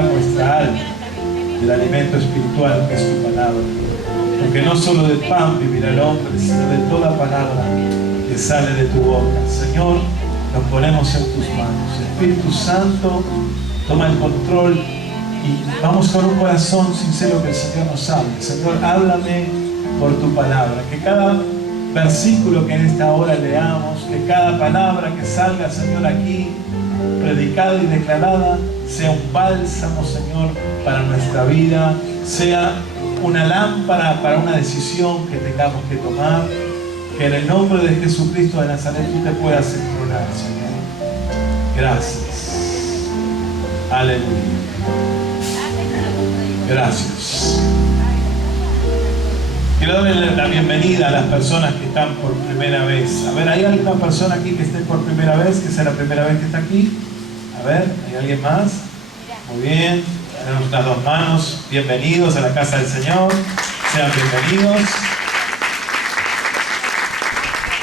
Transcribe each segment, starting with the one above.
llenar nuestra alma del alimento espiritual que es tu palabra. Porque no solo de pan vivirá el hombre, sino de toda palabra que sale de tu boca. Señor, nos ponemos en tus manos. Espíritu Santo, toma el control y vamos con un corazón sincero que el Señor nos hable. Señor, háblame por tu palabra. Que cada versículo que en esta hora leamos, que cada palabra que salga, Señor, aquí, predicada y declarada, sea un bálsamo, Señor, para nuestra vida, sea una lámpara para una decisión que tengamos que tomar. Que en el nombre de Jesucristo de Nazaret tú te puedas entronar, Señor. Gracias. Aleluya. Gracias. Quiero darle la bienvenida a las personas que están por primera vez. A ver, ¿hay alguna persona aquí que esté por primera vez? Que sea la primera vez que está aquí. A ver, ¿hay alguien más? Muy bien. Tenemos unas dos manos. Bienvenidos a la casa del Señor. Sean bienvenidos.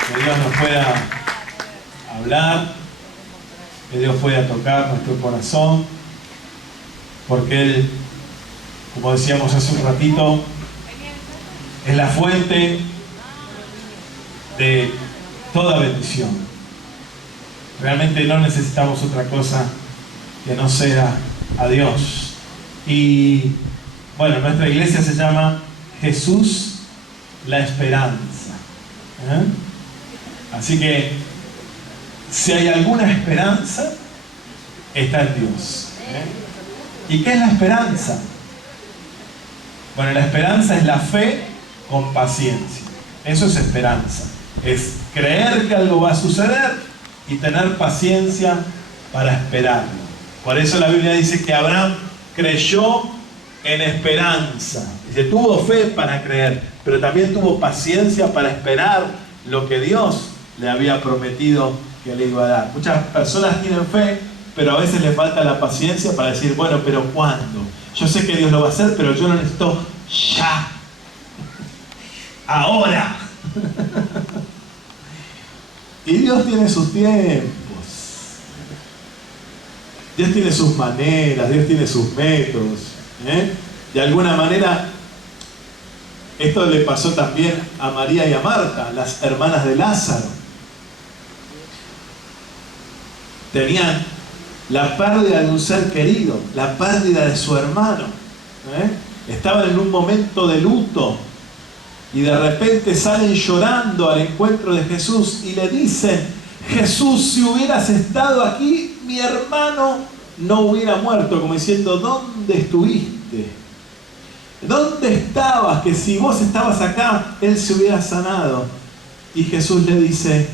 Que Dios nos pueda hablar. Que Dios pueda tocar nuestro corazón. Porque Él, como decíamos hace un ratito, es la fuente de toda bendición. Realmente no necesitamos otra cosa que no sea a Dios. Y bueno, nuestra iglesia se llama Jesús la Esperanza. Así que si hay alguna esperanza, está en Dios. ¿Y qué es la esperanza? Bueno, la esperanza es la fe con paciencia. Eso es esperanza. Es creer que algo va a suceder y tener paciencia para esperarlo. Por eso la Biblia dice que Abraham creyó en esperanza. Dice, tuvo fe para creer, pero también tuvo paciencia para esperar lo que Dios le había prometido que le iba a dar. Muchas personas tienen fe, pero a veces les falta la paciencia para decir, bueno, pero ¿cuándo? Yo sé que Dios lo va a hacer, pero yo lo necesito ya. Ahora. Y Dios tiene sus tiempos. Dios tiene sus maneras, Dios tiene sus métodos. De alguna manera, esto le pasó también a María y a Marta, las hermanas de Lázaro. Tenían la pérdida de un ser querido, la pérdida de su hermano. Estaban en un momento de luto y de repente salen llorando al encuentro de Jesús y le dicen, Jesús, si hubieras estado aquí, mi hermano no hubiera muerto, como diciendo, ¿dónde estuviste? ¿Dónde estabas? Que si vos estabas acá, él se hubiera sanado. Y Jesús le dice,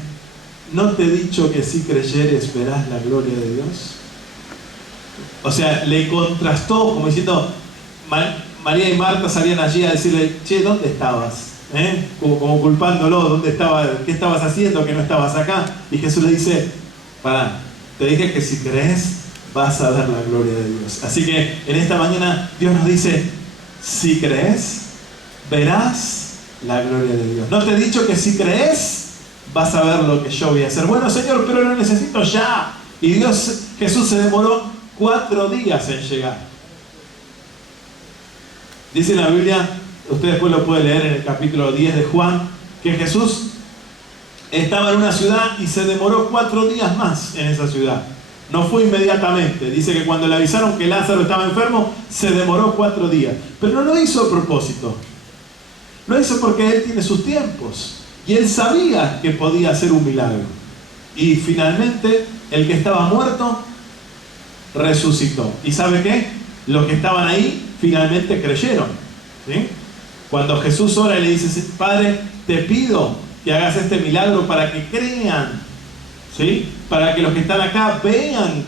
¿no te he dicho que si creyeres verás la gloria de Dios? O sea, le contrastó como diciendo, María y Marta salían allí a decirle, che, ¿dónde estabas? Como culpándolo, ¿dónde estabas? ¿Qué estabas haciendo que no estabas acá? Y Jesús le dice, pará, te dije que si crees vas a ver la gloria de Dios. Así que en esta mañana Dios nos dice, si crees, verás la gloria de Dios. ¿No te he dicho que si crees vas a ver lo que yo voy a hacer? Bueno, Señor, pero lo necesito ya. Y Jesús se demoró 4 días en llegar. Dice la Biblia, usted después lo puede leer en el capítulo 10 de Juan, que Jesús estaba en una ciudad y se demoró 4 días más en esa ciudad. No fue inmediatamente. Dice que cuando le avisaron que Lázaro estaba enfermo, se demoró 4 días. Pero no lo hizo a propósito. Lo hizo porque Él tiene sus tiempos. Y Él sabía que podía hacer un milagro. Y finalmente, el que estaba muerto, resucitó. ¿Y sabe qué? Los que estaban ahí, finalmente creyeron. ¿Sí? Cuando Jesús ora y le dice, Padre, te pido que hagas este milagro para que crean. ¿Sí? Para que los que están acá vean.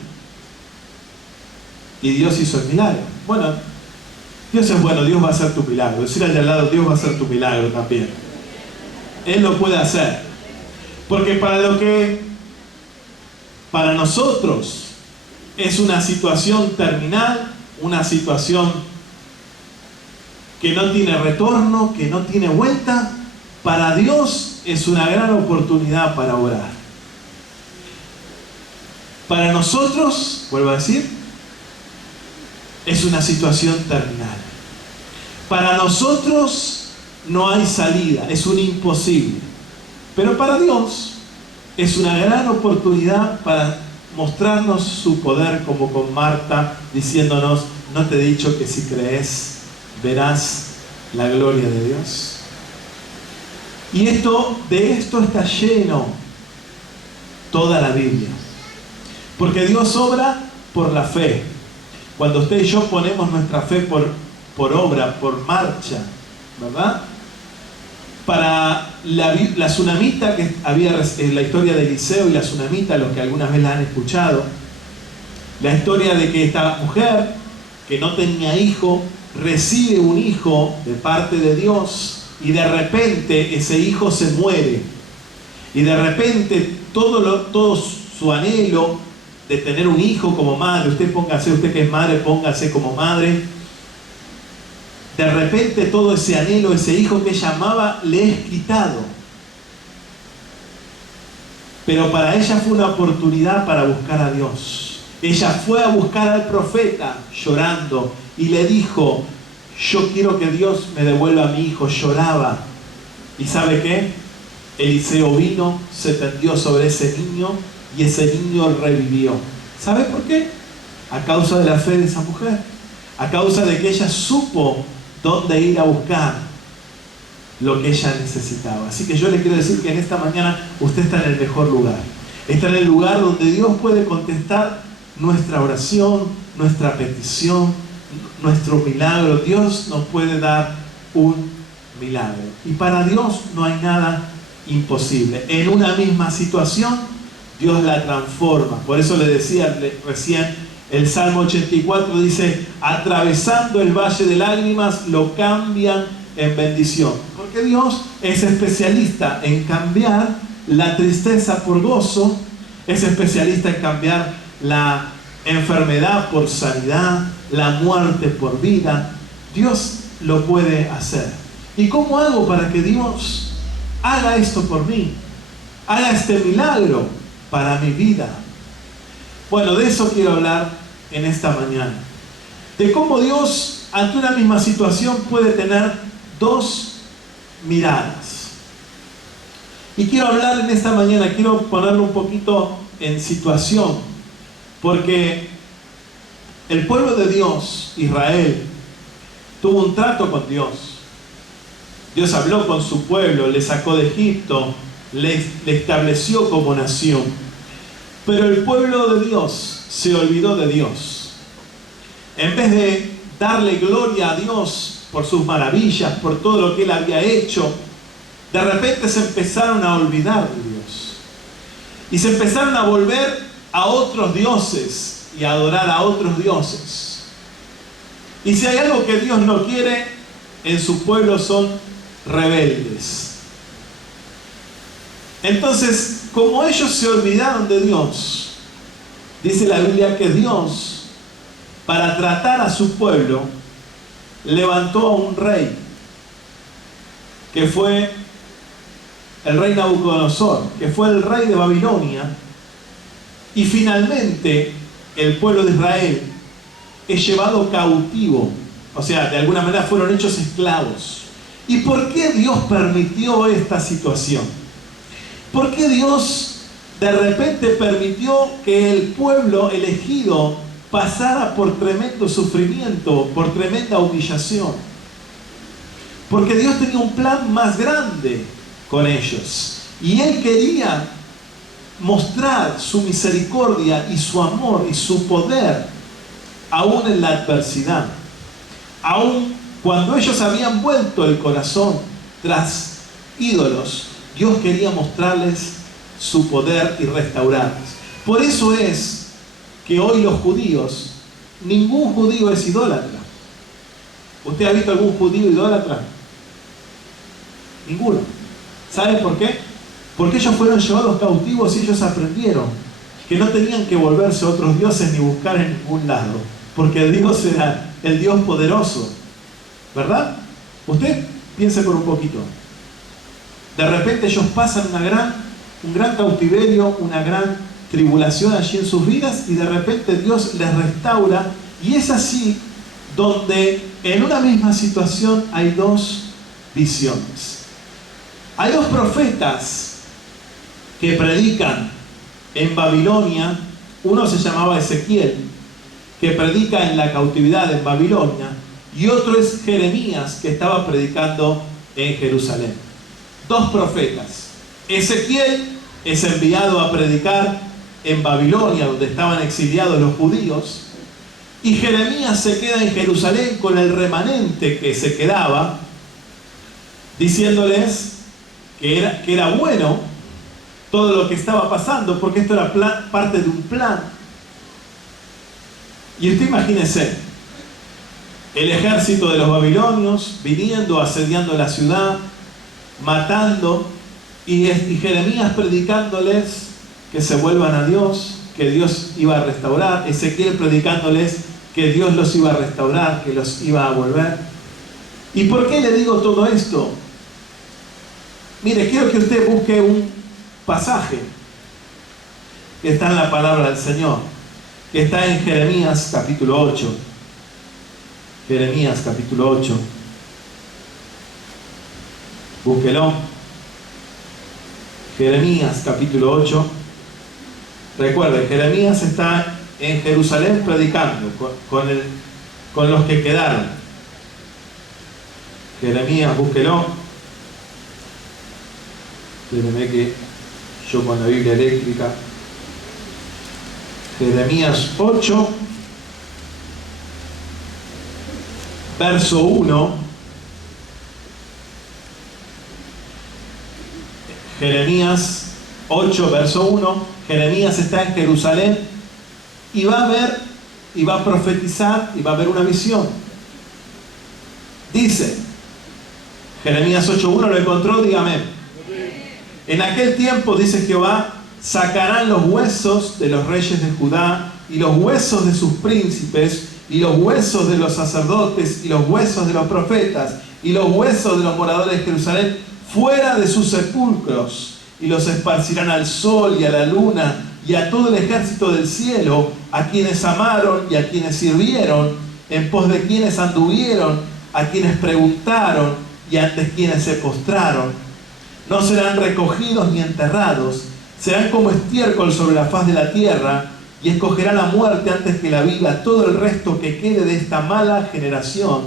Y Dios hizo el milagro. Bueno, Dios es bueno, Dios va a hacer tu milagro. Decir al de al lado, Dios va a hacer tu milagro también. Él lo puede hacer. Porque para nosotros es una situación terminal, una situación que no tiene retorno, que no tiene vuelta, para Dios es una gran oportunidad para orar. Para nosotros, vuelvo a decir, es una situación terminal. Para nosotros no hay salida, es un imposible. Pero para Dios es una gran oportunidad para mostrarnos su poder, como con Marta, diciéndonos: ¿no te he dicho que si crees verás la gloria de Dios? Y de esto está lleno toda la Biblia. Porque Dios obra por la fe. Cuando usted y yo ponemos nuestra fe por obra, por marcha, ¿verdad? Para la tsunamita que había en la historia de Eliseo y la tsunamita, los que algunas veces la han escuchado, la historia de que esta mujer que no tenía hijo recibe un hijo de parte de Dios y de repente ese hijo se muere y de repente todo su anhelo de tener un hijo como madre, usted que es madre, póngase como madre, de repente todo ese anhelo, ese hijo que ella amaba, le es quitado. Pero para ella fue una oportunidad para buscar a Dios. Ella fue a buscar al profeta llorando y le dijo: yo quiero que Dios me devuelva a mi hijo. Lloraba. ¿Y sabe qué? Eliseo vino, se tendió sobre ese niño y ese niño revivió. ¿Sabe por qué? A causa de la fe de esa mujer. A causa de que ella supo dónde ir a buscar lo que ella necesitaba. Así que yo le quiero decir que en esta mañana usted está en el mejor lugar. Está en el lugar donde Dios puede contestar nuestra oración, nuestra petición, nuestro milagro. Dios nos puede dar un milagro. Y para Dios no hay nada imposible. En una misma situación, Dios la transforma. Por eso le decía recién, el Salmo 84 dice: atravesando el valle de lágrimas, lo cambian en bendición. Porque Dios es especialista en cambiar la tristeza por gozo, es especialista en cambiar la enfermedad por sanidad, la muerte por vida. Dios lo puede hacer. ¿Y cómo hago para que Dios haga esto por mí? Haga este milagro para mi vida. Bueno, de eso quiero hablar en esta mañana. De cómo Dios, ante una misma situación, puede tener dos miradas. Y quiero hablar en esta mañana, quiero ponerlo un poquito en situación, porque el pueblo de Dios, Israel, tuvo un trato con Dios. Dios habló con su pueblo, le sacó de Egipto, le estableció como nación. Pero el pueblo de Dios se olvidó de Dios. En vez de darle gloria a Dios por sus maravillas, por todo lo que Él había hecho, de repente se empezaron a olvidar de Dios. Y se empezaron a volver a otros dioses y a adorar a otros dioses. Y si hay algo que Dios no quiere en su pueblo, son rebeldes. Entonces, como ellos se olvidaron de Dios, dice la Biblia que Dios, para tratar a su pueblo, levantó a un rey, que fue el rey Nabucodonosor, que fue el rey de Babilonia, y finalmente el pueblo de Israel es llevado cautivo, o sea, de alguna manera fueron hechos esclavos. ¿Y por qué Dios permitió esta situación? ¿Por qué Dios de repente permitió que el pueblo elegido pasara por tremendo sufrimiento, por tremenda humillación? Porque Dios tenía un plan más grande con ellos. Y Él quería mostrar su misericordia y su amor y su poder aún en la adversidad. Aún cuando ellos habían vuelto el corazón tras ídolos, Dios quería mostrarles su poder y restaurarles. Por eso es que hoy los judíos, ningún judío es idólatra. ¿Usted ha visto algún judío idólatra? Ninguno. ¿Sabe por qué? Porque ellos fueron llevados cautivos y ellos aprendieron que no tenían que volverse a otros dioses ni buscar en ningún lado, porque Dios era el Dios poderoso, ¿verdad? Usted piense por un poquito. De repente ellos pasan un gran cautiverio, una gran tribulación allí en sus vidas, y de repente Dios les restaura, y es así donde en una misma situación hay dos visiones. Hay dos profetas que predican en Babilonia. Uno se llamaba Ezequiel, que predica en la cautividad en Babilonia, y otro es Jeremías, que estaba predicando en Jerusalén. Dos profetas. Ezequiel es enviado a predicar en Babilonia, donde estaban exiliados los judíos, y Jeremías se queda en Jerusalén con el remanente que se quedaba, diciéndoles que era bueno todo lo que estaba pasando, porque esto era parte de un plan. Y usted imagínese, el ejército de los babilonios viniendo, asediando la ciudad, matando, y Jeremías predicándoles que se vuelvan a Dios, que Dios iba a restaurar, Ezequiel predicándoles que Dios los iba a restaurar, que los iba a volver. ¿Y por qué le digo todo esto? Mire, quiero que usted busque un pasaje que está en la palabra del Señor, que está en Jeremías capítulo 8. Jeremías capítulo 8. Búsquelo. Jeremías capítulo 8. Recuerde, Jeremías está en Jerusalén predicando con los que quedaron. Jeremías, búsquelo. Espérenme que yo con la Biblia eléctrica. Jeremías 8, verso 1. Jeremías 8, verso 1. Jeremías está en Jerusalén y va a ver, y va a profetizar, y va a ver una visión. Dice, Jeremías 8:1, ¿lo encontró? Dígame. En aquel tiempo, dice Jehová, sacarán los huesos de los reyes de Judá, y los huesos de sus príncipes, y los huesos de los sacerdotes, y los huesos de los profetas, y los huesos de los moradores de Jerusalén, fuera de sus sepulcros, y los esparcirán al sol y a la luna, y a todo el ejército del cielo, a quienes amaron y a quienes sirvieron, en pos de quienes anduvieron, a quienes preguntaron, y ante quienes se postraron. No serán recogidos ni enterrados, serán como estiércol sobre la faz de la tierra, y escogerá la muerte antes que la vida todo el resto que quede de esta mala generación,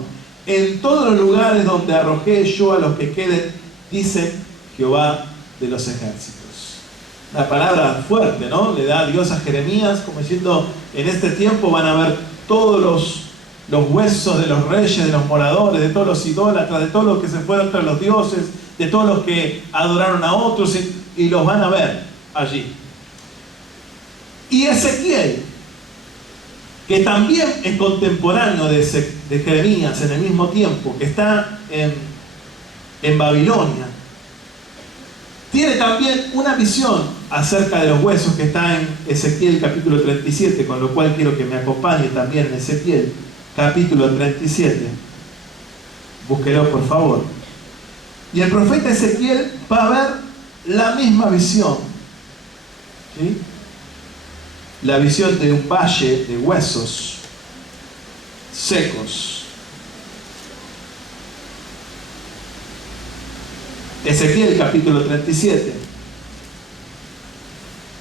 en todos los lugares donde arrojé yo a los que queden, dice Jehová de los ejércitos. Una palabra fuerte, ¿no? Le da Dios a Jeremías, como diciendo, en este tiempo van a ver todos los huesos de los reyes, de los moradores, de todos los idólatras, de todos los que se fueron tras los dioses, de todos los que adoraron a otros, y los van a ver allí. Y Ezequiel, que también es contemporáneo de Jeremías en el mismo tiempo, que está en Babilonia, tiene también una visión acerca de los huesos que está en Ezequiel capítulo 37, con lo cual quiero que me acompañe también en Ezequiel capítulo 37. Búsquelo, por favor. Y el profeta Ezequiel va a ver la misma visión, ¿sí? La visión de un valle de huesos secos. Ezequiel capítulo 37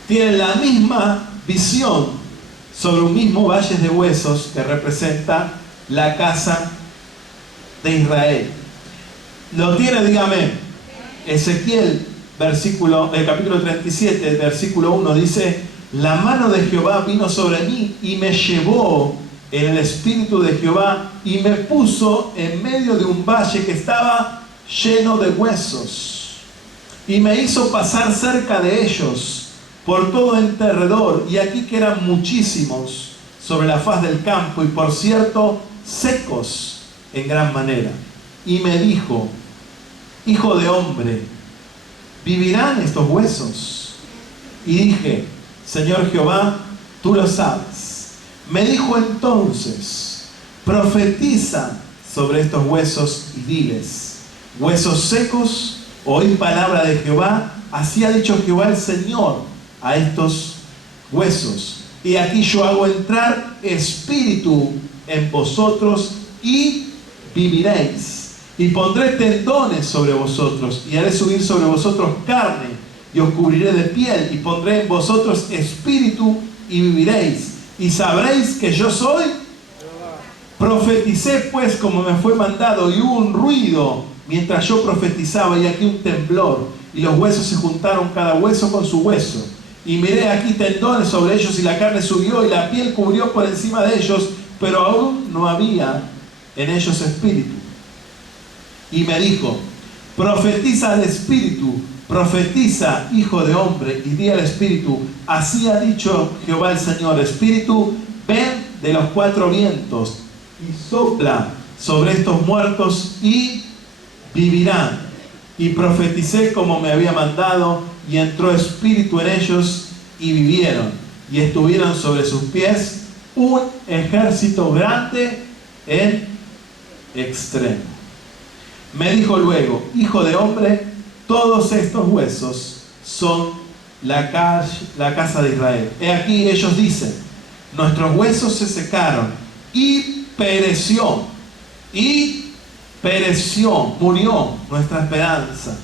tiene la misma visión sobre un mismo valle de huesos que representa la casa de Israel. ¿Lo tiene? Dígame. Ezequiel capítulo 37, versículo 1 dice: la mano de Jehová vino sobre mí y me llevó en el espíritu de Jehová y me puso en medio de un valle que estaba lleno de huesos, y me hizo pasar cerca de ellos por todo en derredor, y aquí que eran muchísimos sobre la faz del campo, y por cierto secos en gran manera. Y me dijo: hijo de hombre, ¿vivirán estos huesos? Y dije: Señor Jehová, tú lo sabes. Me dijo entonces: profetiza sobre estos huesos y diles: huesos secos, oí palabra de Jehová, así ha dicho Jehová el Señor a estos huesos. Y aquí yo hago entrar espíritu en vosotros y viviréis. Y pondré tendones sobre vosotros, y haré subir sobre vosotros carne, y os cubriré de piel, y pondré en vosotros espíritu, y viviréis. Y sabréis que yo soy. Profeticé pues como me fue mandado, y hubo un ruido mientras yo profetizaba, y aquí un temblor, y los huesos se juntaron cada hueso con su hueso. Y miré aquí tendones sobre ellos, y la carne subió, y la piel cubrió por encima de ellos, pero aún no había en ellos espíritu. Y me dijo: profetiza al espíritu, profetiza, hijo de hombre, y di al espíritu: así ha dicho Jehová el Señor, espíritu, ven de los cuatro vientos, y sopla sobre estos muertos, y vivirán. Y profeticé como me había mandado, y entró espíritu en ellos, y vivieron, y estuvieron sobre sus pies un ejército grande en extremo. Me dijo luego: hijo de hombre, todos estos huesos son la casa de Israel. He aquí ellos dicen: nuestros huesos se secaron, y pereció, murió nuestra esperanza,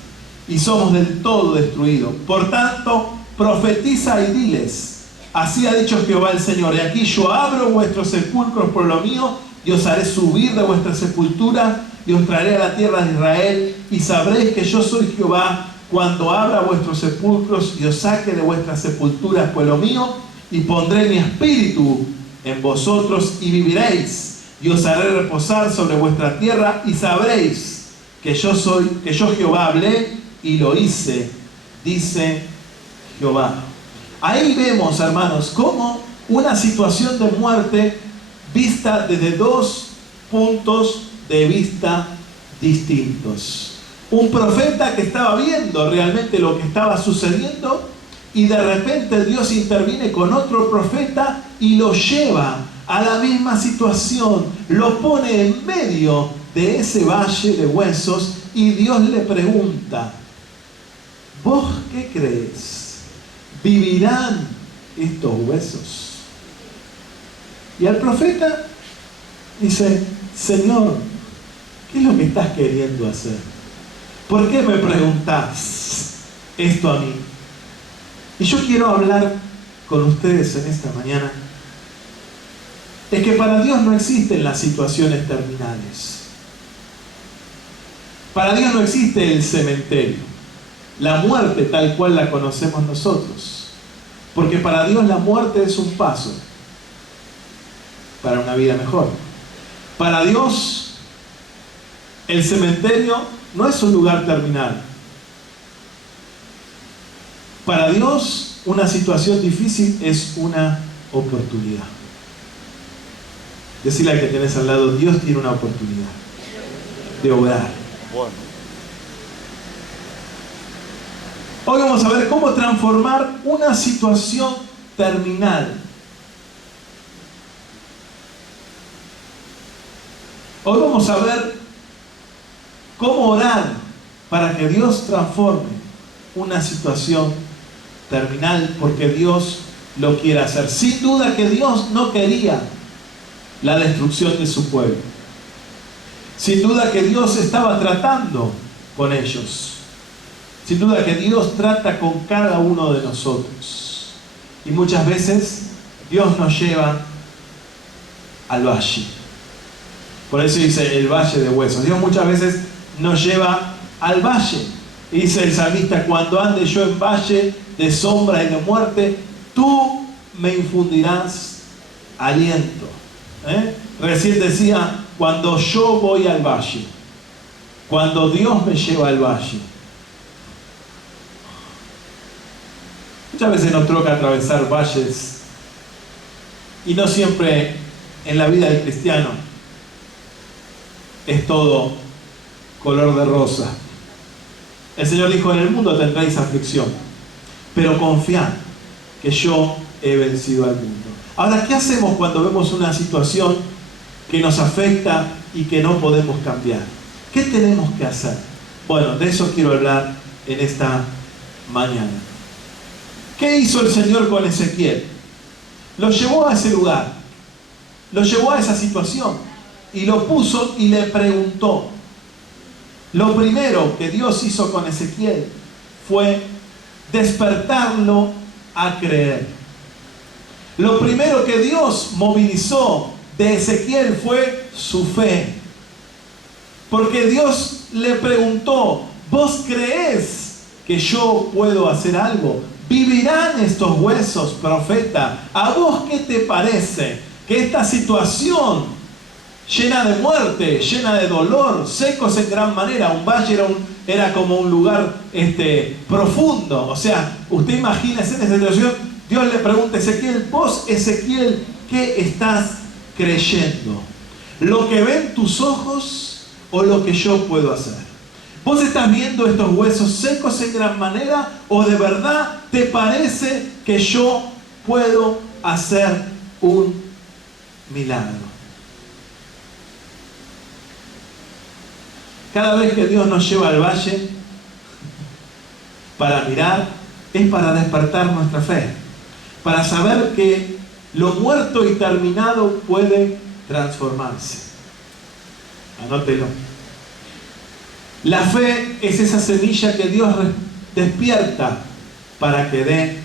y somos del todo destruidos. Por tanto, profetiza y diles: así ha dicho Jehová el Señor, y aquí yo abro vuestros sepulcros por lo mío, y os haré subir de vuestra sepultura, y os traeré a la tierra de Israel, y sabréis que yo soy Jehová, cuando abra vuestros sepulcros, y os saque de vuestras sepulturas por lo mío, y pondré mi espíritu en vosotros, y viviréis, y os haré reposar sobre vuestra tierra, y sabréis que yo Jehová hablé, y lo hice, dice Jehová. Ahí vemos, hermanos, cómo una situación de muerte vista desde dos puntos de vista distintos. Un profeta que estaba viendo realmente lo que estaba sucediendo, y de repente Dios interviene con otro profeta y lo lleva a la misma situación, lo pone en medio de ese valle de huesos, y Dios le pregunta: ¿vos qué crees? ¿Vivirán estos huesos? Y el profeta dice: Señor, ¿qué es lo que estás queriendo hacer? ¿Por qué me preguntás esto a mí? Y yo quiero hablar con ustedes en esta mañana. Es que para Dios no existen las situaciones terminales. Para Dios no existe el cementerio, la muerte tal cual la conocemos nosotros. Porque para Dios la muerte es un paso para una vida mejor. Para Dios el cementerio no es un lugar terminal. Para Dios una situación difícil es una oportunidad. Decirle al que tenés al lado: Dios tiene una oportunidad de obrar. Bueno. Hoy vamos a ver cómo transformar una situación terminal. Hoy vamos a ver cómo orar para que Dios transforme una situación terminal, porque Dios lo quiere hacer. Sin duda que Dios no quería la destrucción de su pueblo. Sin duda que Dios estaba tratando con ellos. Sin duda que Dios trata con cada uno de nosotros. Y muchas veces Dios nos lleva al valle. Por eso dice el valle de huesos. Dios muchas veces nos lleva al valle. Y dice el salmista: cuando ande yo en valle de sombra y de muerte, tú me infundirás aliento. Recién decía: cuando yo voy al valle, cuando Dios me lleva al valle. Muchas veces nos toca atravesar valles, y no siempre en la vida del cristiano es todo color de rosa. El Señor dijo: en el mundo tendréis aflicción, pero confiad que yo he vencido al mundo. Ahora, ¿qué hacemos cuando vemos una situación que nos afecta y que no podemos cambiar? ¿Qué tenemos que hacer? Bueno, de eso quiero hablar en esta mañana. ¿Qué hizo el Señor con Ezequiel? Lo llevó a ese lugar, lo llevó a esa situación. y lo puso y le preguntó. Lo primero que Dios hizo con Ezequiel fue despertarlo a creer. Lo primero que Dios movilizó de Ezequiel fue su fe. Porque Dios le preguntó, ¿vos creés que yo puedo hacer algo? ¿Vivirán estos huesos, profeta? ¿A vos qué te parece que esta situación llena de muerte, llena de dolor, secos en gran manera, un valle era como un lugar profundo? O sea, usted imagínese en esa situación, Dios le pregunta a Ezequiel, vos, Ezequiel, ¿qué estás creyendo? ¿Lo que ven tus ojos o lo que yo puedo hacer? ¿Vos estás viendo estos huesos secos en gran manera o de verdad te parece que yo puedo hacer un milagro? Cada vez que Dios nos lleva al valle para mirar, es para despertar nuestra fe, para saber que lo muerto y terminado puede transformarse. Anótelo. La fe es esa semilla que Dios despierta para que dé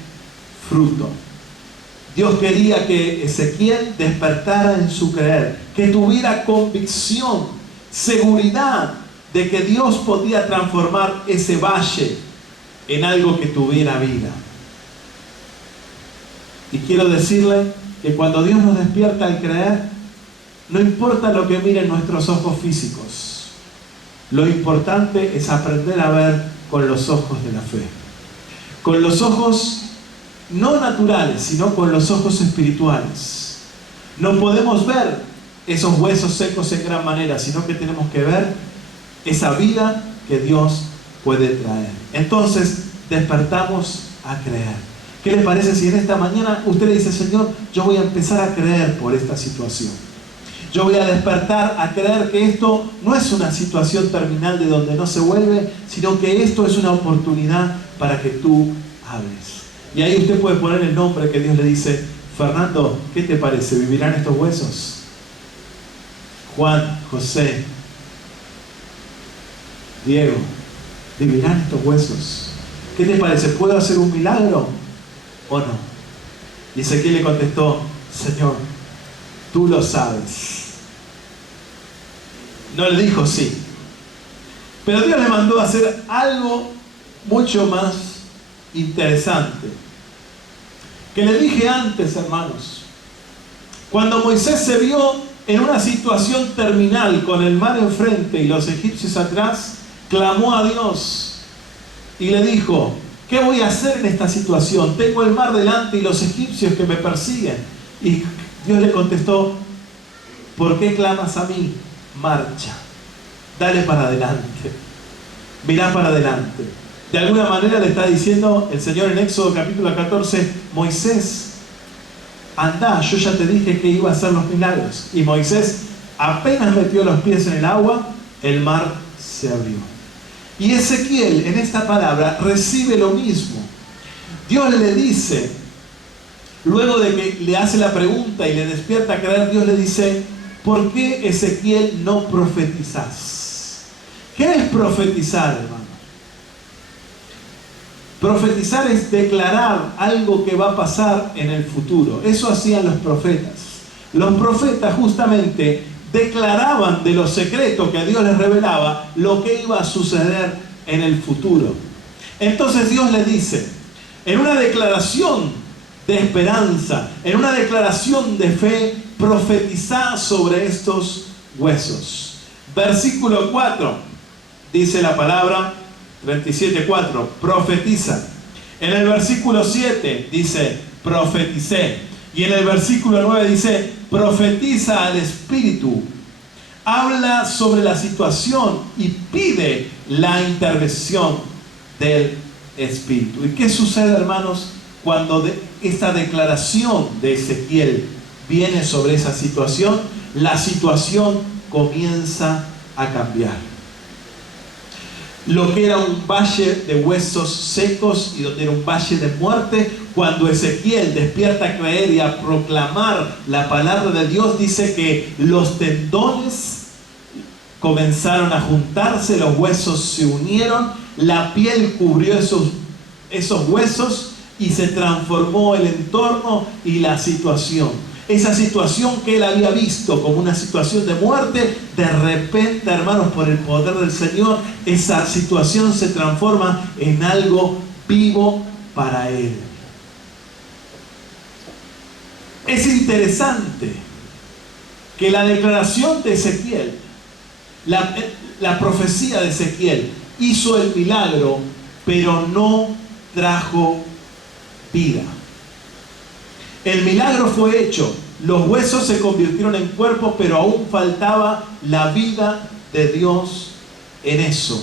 fruto. Dios quería que Ezequiel despertara en su creer, que tuviera convicción, seguridad de que Dios podía transformar ese valle en algo que tuviera vida. Y quiero decirle que cuando Dios nos despierta al creer, no importa lo que miren nuestros ojos físicos, lo importante es aprender a ver con los ojos de la fe. Con los ojos no naturales, sino con los ojos espirituales. No podemos ver esos huesos secos en gran manera, sino que tenemos que ver esa vida que Dios puede traer. Entonces, despertamos a creer. ¿Qué les parece si en esta mañana usted le dice, Señor, yo voy a empezar a creer por esta situación? Yo voy a despertar a creer que esto no es una situación terminal de donde no se vuelve, sino que esto es una oportunidad para que tú hables. Y ahí usted puede poner el nombre que Dios le dice, Fernando, ¿qué te parece? ¿Vivirán estos huesos? Juan, José, Diego, ¿vivirán estos huesos? ¿Qué te parece? ¿Puedo hacer un milagro o no? Y Ezequiel le contestó, Señor, tú lo sabes. No le dijo sí. Pero Dios le mandó a hacer algo mucho más interesante. Que le dije antes, hermanos. Cuando Moisés se vio en una situación terminal con el mar enfrente y los egipcios atrás, clamó a Dios y le dijo, ¿qué voy a hacer en esta situación? Tengo el mar delante y los egipcios que me persiguen. Y Dios le contestó, ¿por qué clamas a mí? Marcha, dale para adelante, mirá para adelante. De alguna manera le está diciendo el Señor en Éxodo capítulo 14, Moisés, andá, yo ya te dije que iba a hacer los milagros. Y Moisés apenas metió los pies en el agua, el mar se abrió. Y Ezequiel en esta palabra recibe lo mismo. Dios le dice, luego de que le hace la pregunta y le despierta a creer, Dios le dice, ¿por qué, Ezequiel, no profetizás? ¿Qué es profetizar, hermano? Profetizar es declarar algo que va a pasar en el futuro. Eso hacían los profetas. Los profetas justamente declaraban de lo secreto que Dios les revelaba lo que iba a suceder en el futuro. Entonces Dios le dice, en una declaración de esperanza, en una declaración de fe, profetizá sobre estos huesos. Versículo 4, dice la palabra 37:4, profetiza. En el versículo 7 dice, profeticé. Y en el versículo 9 dice, profetiza al Espíritu. Habla sobre la situación y pide la intervención del Espíritu. ¿Y qué sucede, hermanos, cuando esta declaración de Ezequiel viene sobre esa situación? La situación comienza a cambiar. lo que era un valle de huesos secos y donde era un valle de muerte. Cuando Ezequiel despierta a creer y a proclamar la palabra de Dios, dice que los tendones comenzaron a juntarse, los huesos se unieron, la piel cubrió esos huesos y se transformó el entorno y la situación. Esa situación que él había visto como una situación de muerte, de repente, hermanos, por el poder del Señor, esa situación se transforma en algo vivo para él. Es interesante que la declaración de Ezequiel, la profecía de Ezequiel, hizo el milagro, pero no trajo vida. El milagro fue hecho, los huesos se convirtieron en cuerpo, pero aún faltaba la vida de Dios en eso.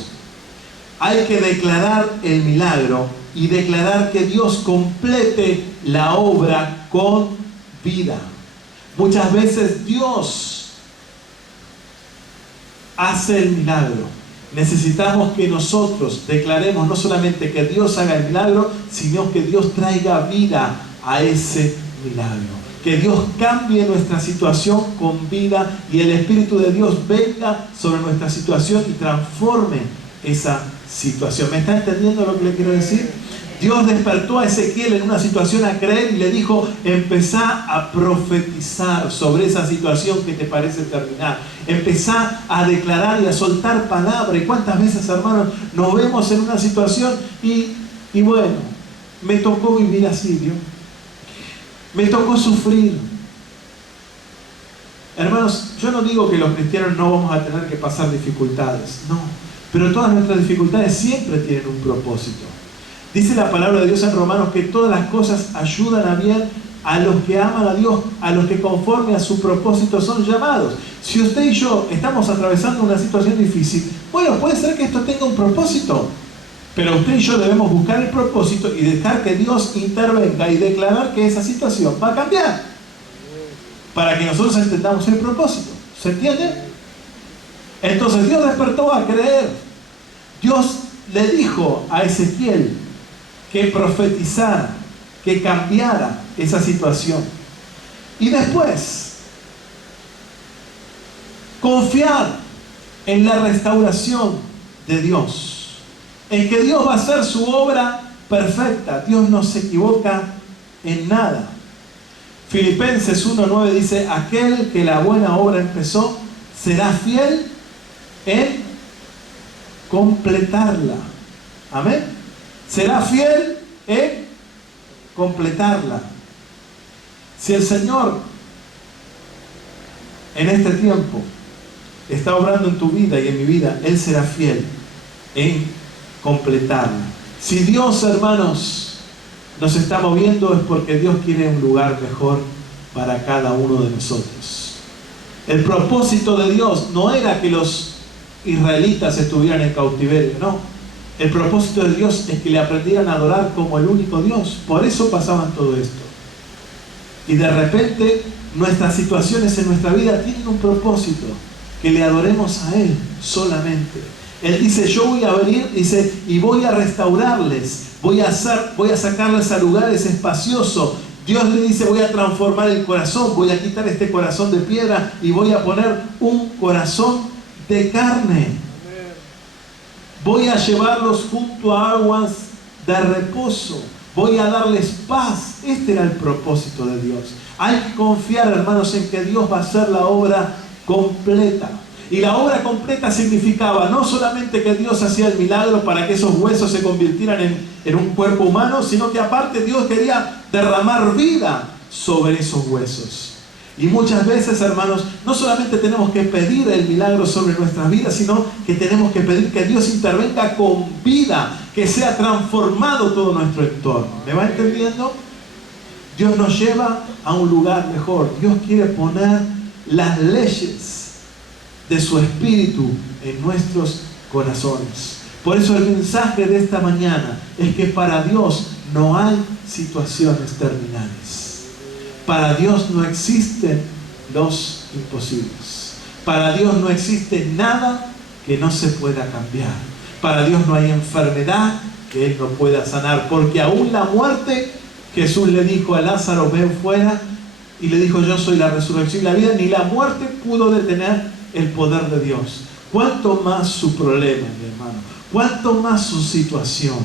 Hay que declarar el milagro y declarar que Dios complete la obra con vida. Muchas veces Dios hace el milagro. Necesitamos que nosotros declaremos no solamente que Dios haga el milagro, sino que Dios traiga vida a ese milagro. Que Dios cambie nuestra situación con vida y el Espíritu de Dios venga sobre nuestra situación y transforme esa situación. ¿Me está entendiendo lo que le quiero decir? Dios despertó a Ezequiel en una situación a creer y le dijo: empezá a profetizar sobre esa situación que te parece terminar. Empezá a declarar y a soltar palabra. ¿Y cuántas veces, hermanos, nos vemos en una situación y bueno, me tocó vivir así, Dios? Me tocó sufrir. Hermanos, yo no digo que los cristianos no vamos a tener que pasar dificultades, no. Pero todas nuestras dificultades siempre tienen un propósito. Dice la palabra de Dios en Romanos que todas las cosas ayudan a bien a los que aman a Dios, a los que conforme a su propósito son llamados. Si usted y yo estamos atravesando una situación difícil, bueno, puede ser que esto tenga un propósito, pero usted y yo debemos buscar el propósito y dejar que Dios intervenga y declarar que esa situación va a cambiar, para que nosotros entendamos el propósito. ¿Se entiende? Entonces Dios despertó a creer. Dios le dijo a Ezequiel que profetizara, que cambiara esa situación. Y después, confiar en la restauración de Dios, en que Dios va a hacer su obra perfecta. Dios no se equivoca en nada. Filipenses 1:9 dice: aquel que la buena obra empezó será fiel en completarla. Amén. Será fiel en completarla. Si el Señor en este tiempo está obrando en tu vida y en mi vida, Él será fiel en completarla. Si Dios, hermanos, nos está moviendo, es porque Dios quiere un lugar mejor para cada uno de nosotros. El propósito de Dios no era que los israelitas estuvieran en cautiverio, no. El propósito de Dios es que le aprendieran a adorar como el único Dios. Por eso pasaban todo esto. Y de repente nuestras situaciones en nuestra vida tienen un propósito: que le adoremos a Él solamente. Él dice: yo voy a venir, dice, y voy a restaurarles, voy a sacarles a lugares espaciosos. Dios le dice: voy a transformar el corazón, voy a quitar este corazón de piedra y voy a poner un corazón de carne. Voy a llevarlos junto a aguas de reposo. Voy a darles paz. Este era el propósito de Dios. Hay que confiar, hermanos, en que Dios va a hacer la obra completa. Y la obra completa significaba no solamente que Dios hacía el milagro para que esos huesos se convirtieran en un cuerpo humano, sino que aparte Dios quería derramar vida sobre esos huesos. Y muchas veces, hermanos, no solamente tenemos que pedir el milagro sobre nuestras vidas, sino que tenemos que pedir que Dios intervenga con vida, que sea transformado todo nuestro entorno. ¿Me va entendiendo? Dios nos lleva a un lugar mejor. Dios quiere poner las leyes de su Espíritu en nuestros corazones. Por eso el mensaje de esta mañana es que para Dios no hay situaciones terminales. Para Dios no existen los imposibles. Para Dios no existe nada que no se pueda cambiar. Para Dios no hay enfermedad que Él no pueda sanar, porque aún la muerte, Jesús le dijo a Lázaro, ven fuera, y le dijo, yo soy la resurrección y la vida. Ni la muerte pudo detener el poder de Dios. ¿Cuánto más su problema, mi hermano? ¿Cuánto más su situación?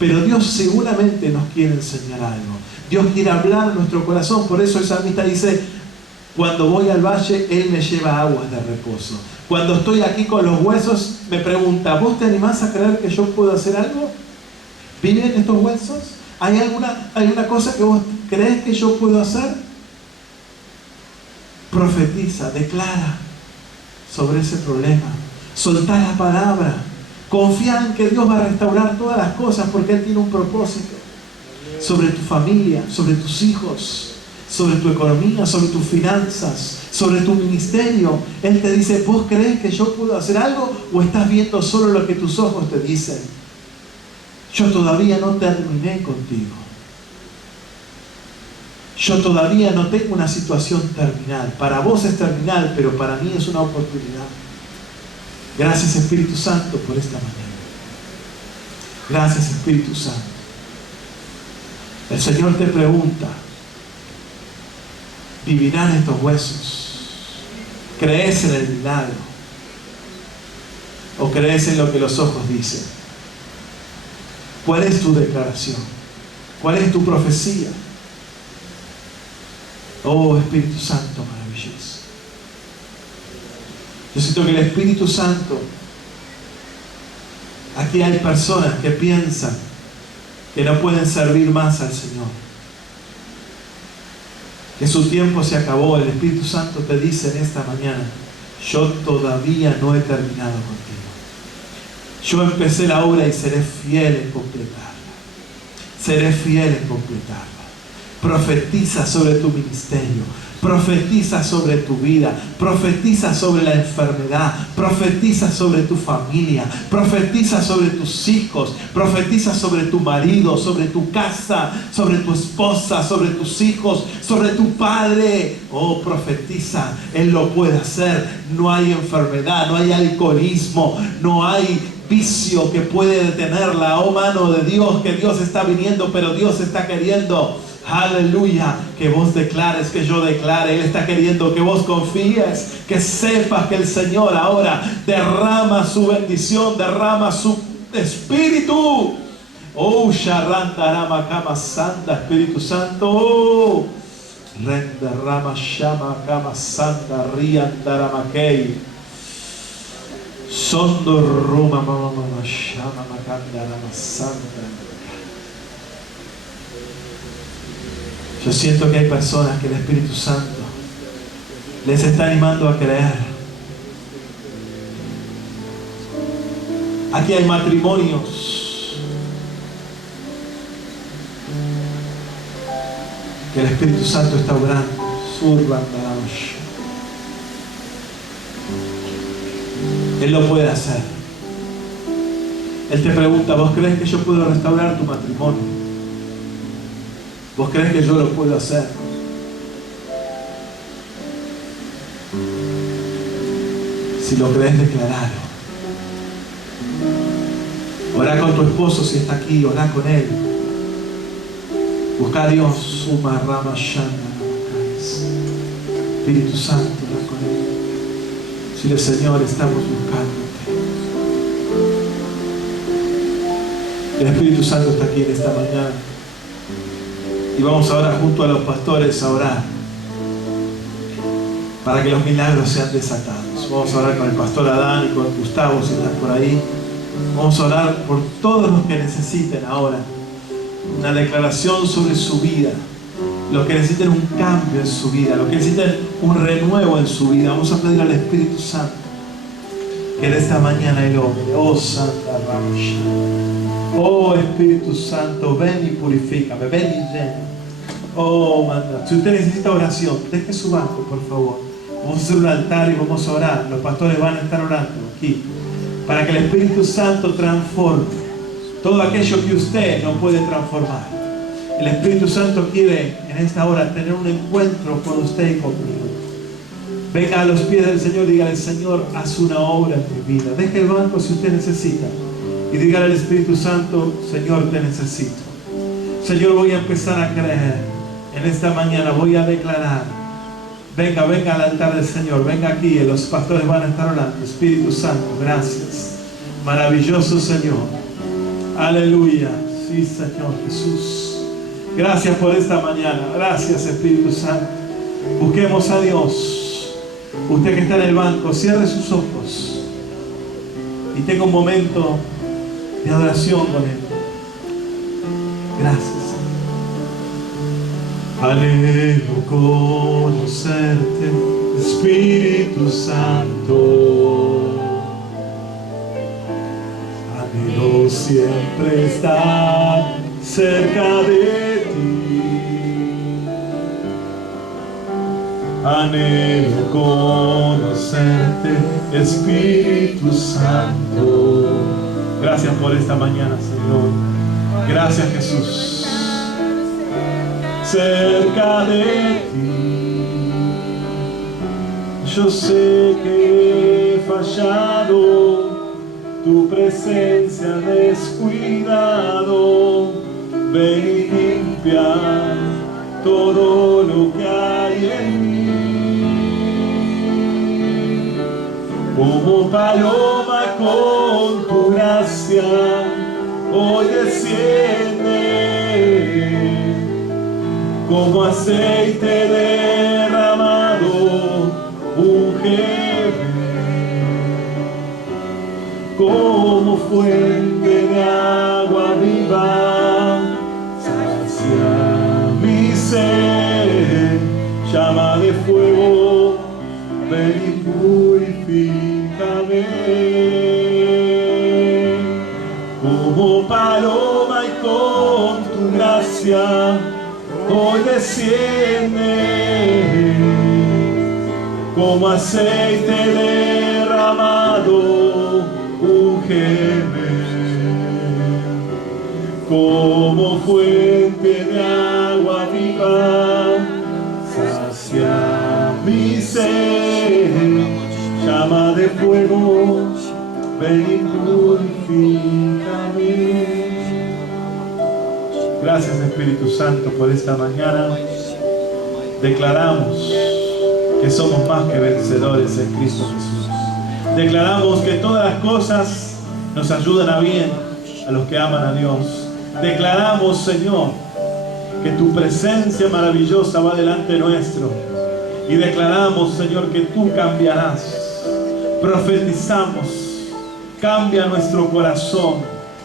Pero Dios seguramente nos quiere enseñar algo. Dios quiere hablar en nuestro corazón. Por eso el salmista dice, cuando voy al valle, Él me lleva aguas de reposo. Cuando estoy aquí con los huesos, me pregunta, ¿vos te animás a creer que yo puedo hacer algo? ¿Viven estos huesos? ¿Hay alguna cosa que vos crees que yo puedo hacer? Profetiza, declara sobre ese problema. Soltá la palabra. Confía en que Dios va a restaurar todas las cosas porque Él tiene un propósito. Sobre tu familia, sobre tus hijos, sobre tu economía, sobre tus finanzas, sobre tu ministerio. Él te dice, ¿vos crees que yo puedo hacer algo o estás viendo solo lo que tus ojos te dicen? Yo todavía no terminé contigo. Yo todavía no tengo una situación terminal. Para vos es terminal, pero para mí es una oportunidad. Gracias, Espíritu Santo, por esta mañana. Gracias, Espíritu Santo. El Señor te pregunta, ¿vivirán estos huesos? ¿Crees en el milagro? ¿O crees en lo que los ojos dicen? ¿Cuál es tu declaración? ¿Cuál es tu profecía? Oh, Espíritu Santo maravilloso. Yo siento que el Espíritu Santo, aquí hay personas que piensan que no pueden servir más al Señor, que su tiempo se acabó. El Espíritu Santo te dice en esta mañana, yo todavía no he terminado contigo. Yo empecé la obra y seré fiel en completarla. Seré fiel en completarla. Profetiza sobre tu ministerio, profetiza sobre tu vida, profetiza sobre la enfermedad, profetiza sobre tu familia, profetiza sobre tus hijos, profetiza sobre tu marido, sobre tu casa, sobre tu esposa, sobre tus hijos, sobre tu padre. Oh, profetiza, Él lo puede hacer. No hay enfermedad, no hay alcoholismo, no hay vicio que puede detenerla. Oh, mano de Dios, que Dios está viniendo, pero Dios está queriendo, aleluya, que vos declares, que yo declare. Él está queriendo que vos confíes, que sepas que el Señor ahora derrama su bendición, derrama su Espíritu. Oh, Sharandarama Kama Santa, Espíritu Santo. Oh, Renderrama Shama Kama Santa, Riandaramakei. Sondo Roma Mama Shama Makandarama Santa. Yo siento que hay personas que el Espíritu Santo les está animando a creer. Aquí hay matrimonios que el Espíritu Santo está obrando. Él lo puede hacer. Él te pregunta, ¿vos crees que yo puedo restaurar tu matrimonio? ¿Vos crees que yo lo puedo hacer? Si lo crees, declaralo. Orá con tu esposo si está aquí, orá con él. Busca a Dios, Suma Rama Shana. Espíritu Santo, orá con él. Dile, Señor, estamos buscándote. El Espíritu Santo está aquí en esta mañana. Y vamos ahora junto a los pastores a orar para que los milagros sean desatados. Vamos a orar con el pastor Adán y con Gustavo si están por ahí. Vamos a orar por todos los que necesiten ahora una declaración sobre su vida, los que necesiten un cambio en su vida, los que necesiten un renuevo en su vida. Vamos a pedir al Espíritu Santo que en esta mañana Él obre. Oh Santa Ramsha. Oh Espíritu Santo, ven y purifícame, ven y llena. Oh, manda. Si usted necesita oración, deje su banco, por favor. Vamos a hacer un altar y vamos a orar. Los pastores van a estar orando aquí para que el Espíritu Santo transforme todo aquello que usted no puede transformar. El Espíritu Santo quiere en esta hora tener un encuentro con usted y conmigo. Venga a los pies del Señor y dígale, Señor, haz una obra en mi vida. Deje el banco si usted necesita. y dígale al Espíritu Santo: Señor, te necesito. Señor, voy a empezar a creer. En esta mañana voy a declarar. Venga al altar del Señor. Venga aquí, los pastores van a estar orando. Espíritu Santo, gracias. Maravilloso Señor. Aleluya. Sí, Señor Jesús. Gracias por esta mañana. Gracias, Espíritu Santo. Busquemos a Dios. Usted que está en el banco, cierre sus ojos y tenga un momento de adoración con Él. Gracias. Anhelo conocerte, Espíritu Santo. Anhelo siempre estar cerca de ti. Anhelo conocerte, Espíritu Santo. Gracias por esta mañana, Señor. Gracias, Jesús. Cerca de ti, yo sé que he fallado, tu presencia descuidado. Ven y limpia todo lo que hay en mí. Como paloma con tu gracia, hoy desciende. Como aceite derramado, úngeme. Como fuente de agua viva, sacia mi sed. Llama de fuego, ven y purifícame. Como paloma y con tu gracia, hoy desciende. Como aceite derramado, úngeme. Como fuente de agua viva, sacia mi sed. Llama de fuego, ven y purifícame. Gracias, Espíritu Santo, por esta mañana. Declaramos que somos más que vencedores en Cristo Jesús. Declaramos que todas las cosas nos ayudan a bien a los que aman a Dios. Declaramos, Señor, que tu presencia maravillosa va delante nuestro. Y declaramos, Señor, que tú cambiarás. Profetizamos, cambia nuestro corazón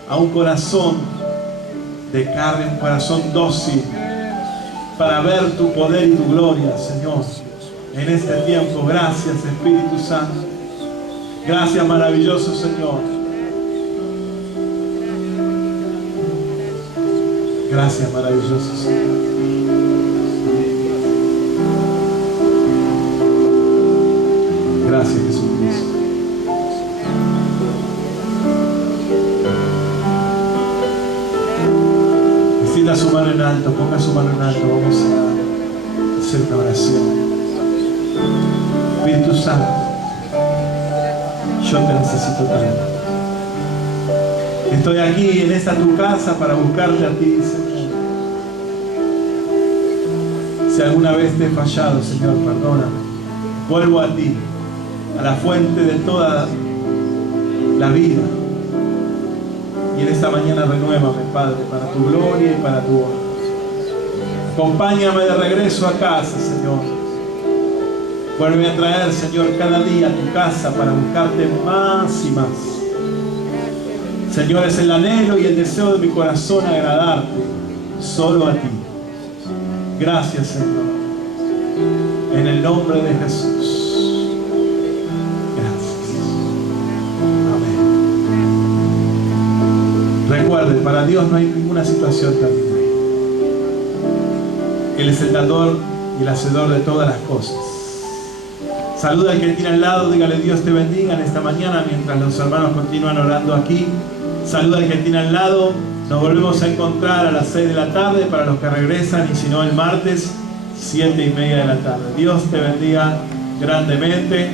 a un corazón de carne, un corazón dócil, para ver tu poder y tu gloria, Señor, en este tiempo. Gracias, Espíritu Santo. Gracias, maravilloso Señor. Gracias, maravilloso Señor. Gracias, Jesucristo. Extienda su mano en alto, ponga su mano en alto. Vamos a hacer una oración. Espíritu Santo, yo te necesito tanto. Estoy aquí en esta tu casa para buscarte a ti, Señor. Si alguna vez te he fallado, Señor, perdóname. Vuelvo a ti, a la fuente de toda la vida. Y en esta mañana renuévame, Padre, para tu gloria y para tu honra. Acompáñame de regreso a casa, Señor. Vuelve a traer, Señor, cada día a tu casa para buscarte más y más. Señor, es el anhelo y el deseo de mi corazón agradarte solo a ti. Gracias, Señor. En el nombre de Jesús. Gracias. Amén. Recuerde, para Dios no hay ninguna situación terrible. Él es el dador y el hacedor de todas las cosas. Saluda al que tiene al lado, dígale Dios te bendiga en esta mañana mientras los hermanos continúan orando aquí. Saluda al que tiene al lado. Nos volvemos a encontrar a las 6 de la tarde para los que regresan y si no el martes 7:30 de la tarde. Dios te bendiga grandemente.